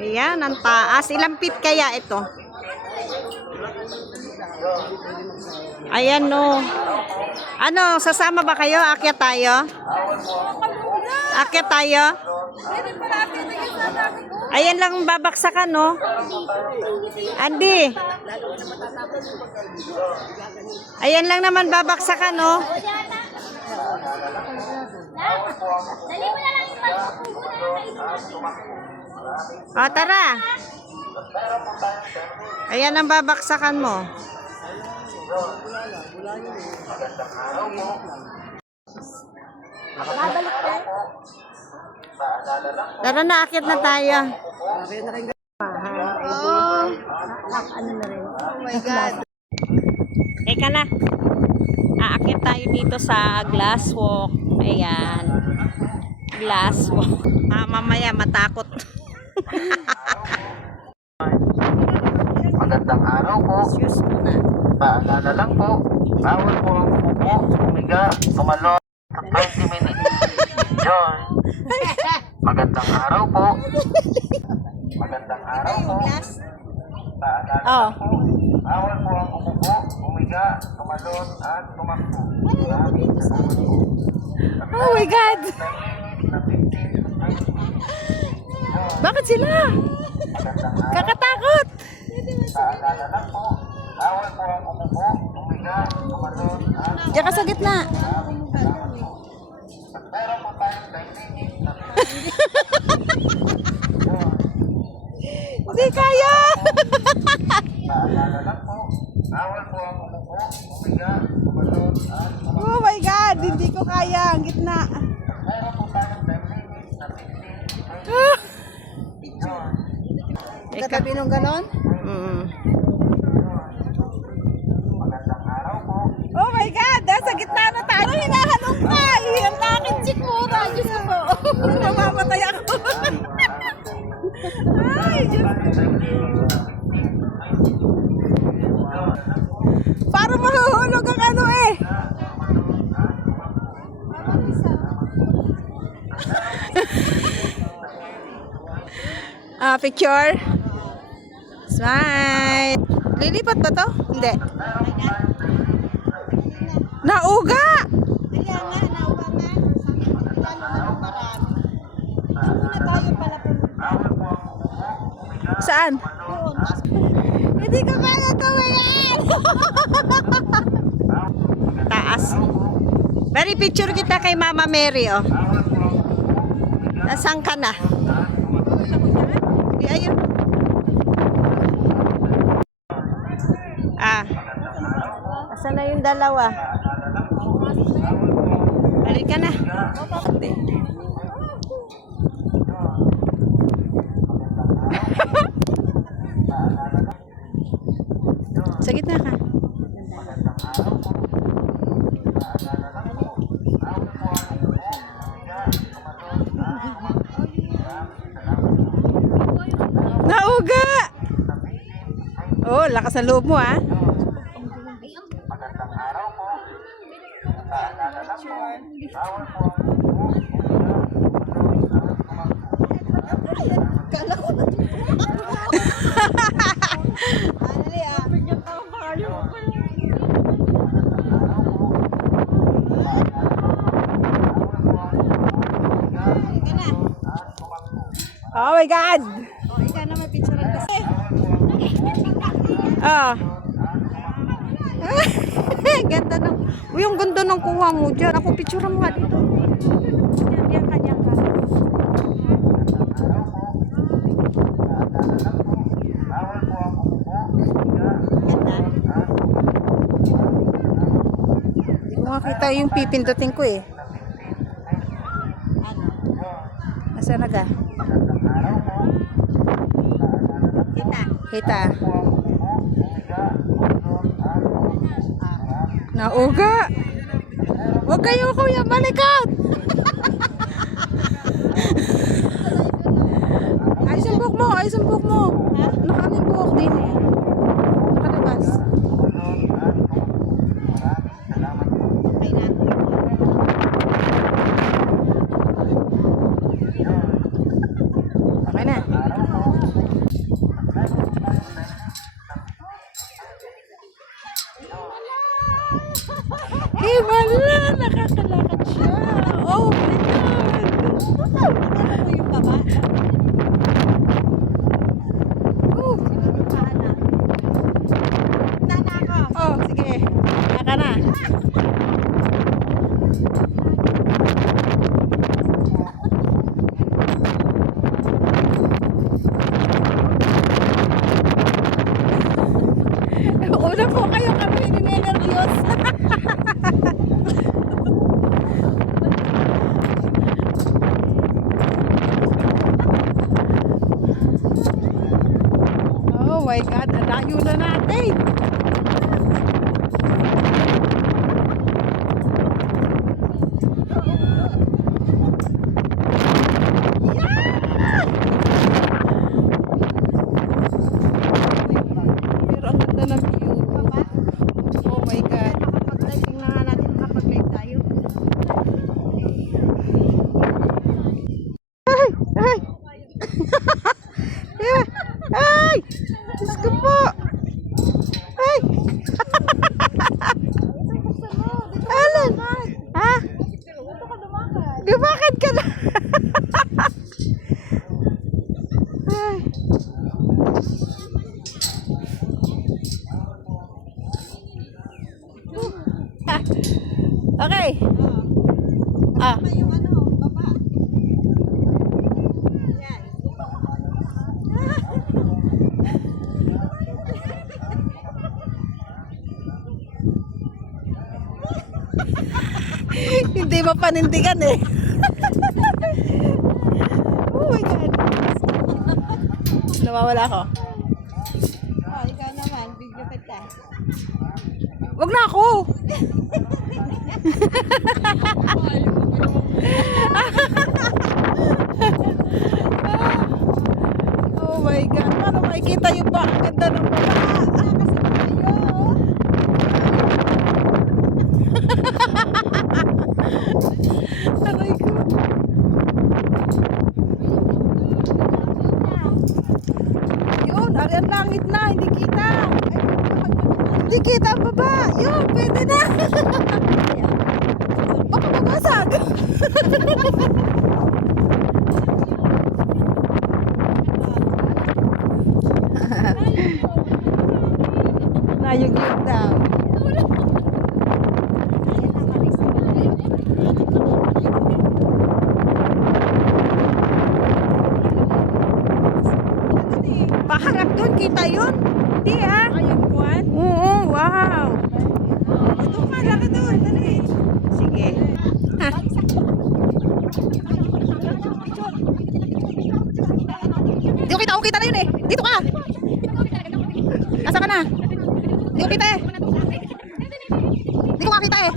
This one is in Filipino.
Ayan, ang taas. Ilang feet kaya ito? Ayan, no. Ano, sasama ba kayo? Akyat tayo? Akyat tayo? Ayan lang babaksakan, no? Andy. Ayan lang naman babaksakan, no? Dali mo na lang yung O, tara. Ayan ang babaksakan mo. babalik ka. Tara na, akyat na tayo. Oh, ano na rin. Oh my God. Eka na. Aakyat tayo dito sa glass walk. Ayan. Glass walk. Mamaya matakot. Magandang araw po. Excuse me na. Paalala lang po, bawal po ang upo, humiga, tumalon sa 20 minutes. Enjoy. Magandang araw po. Magandang araw po. Paalala Oh. lang po, bawal po ang upo, humiga, tumalon at tumakbo. Oh my God. Bakit sila? Kakatakot. Paalala lang po, bawal po ang upo, humiga, tumalon at Diyan ka sa gitna. meron po tayong technique na Hindi kaya. paalala lang po, bawal po ang upo, humiga, tumalon at Oh my God. Hindi ko kaya. Ang gitna. meron po tayong technique na Katabi nung ganon? magandang araw po. Oh my God! Nasa gitna na tayo. Hinahanong ka! Iyan na aking chikmura. Diyos ko po. Namamatay ako. Ay, Diyos ko. Para mahuhulog ang ano eh. Picture. Smile. Lilipat ba to? Hindi. Nauga! Kaya nga, nauwa nga. Lalo na ng marami. Una tayo pala pumunta. Saan? Doon. Hindi ko kaya tumayan! Taas. Very picture kita kay Mama Mary, oh. Nasaan ka na? Di ayun. Asan na yung dalawa? Balik ka na. Sa gitna ka. Nauga! Oh, lakas ng loob mo, ah. Magandang araw po. Paalala lang po, bawal po Kala ko na. Dali ah. Oh my God! Oh, ikaw na may picturean kasi. Oh. Ganda ng... Uy, ang ganda ng kuha mo dyan. Ako, picture mo nga dito. Diyan ka, diyan ka. Ganda. Hindi ko makita yung pipindutin ko eh. Nasaan na ka? Kita. Kita. Nauga. Huwag kayo, kuya. Malikot. Ayos ang buhok mo. Ayos ang buhok mo. Nakaano yung buhok din eh. Nakalabas. Okay na. Okay na. Mauna po kayo, kami ninenervyos. Oh my God, adayo na natin. Pero ang ganda ng view. Oh my God. Makapag-live. Tingnan nga natin makapag-live tayo. Ay! Yeah. Ay! Diyos ko po! Ay! Alan! Ha? Dito ka lumakad. Lumakad ka na! Ay! Okay. Ah. Tama yung ano, baba. Yan. Hindi mapanindigan eh. Oh my God. Nawawala ako. Oh, ikaw naman, video kita. Wag na ako. Oh my God. Paano makikita yung ba? Ang ganda ng baba. Aray ko. Yun, ari ang langit na. Hindi kita. Hindi kita ang baba. Yun, pwede na. Baka mabasag. Nayug-yug daw. Paharap doon, kita yun. Hindi ah. Ayun, Juan. Oo, wow. Doon ka, laki doon. Dali. Sige. Di ko kita, okay kita na yun eh. Dito ka. Asa ka na? Di ko kita eh. Di ko makita eh.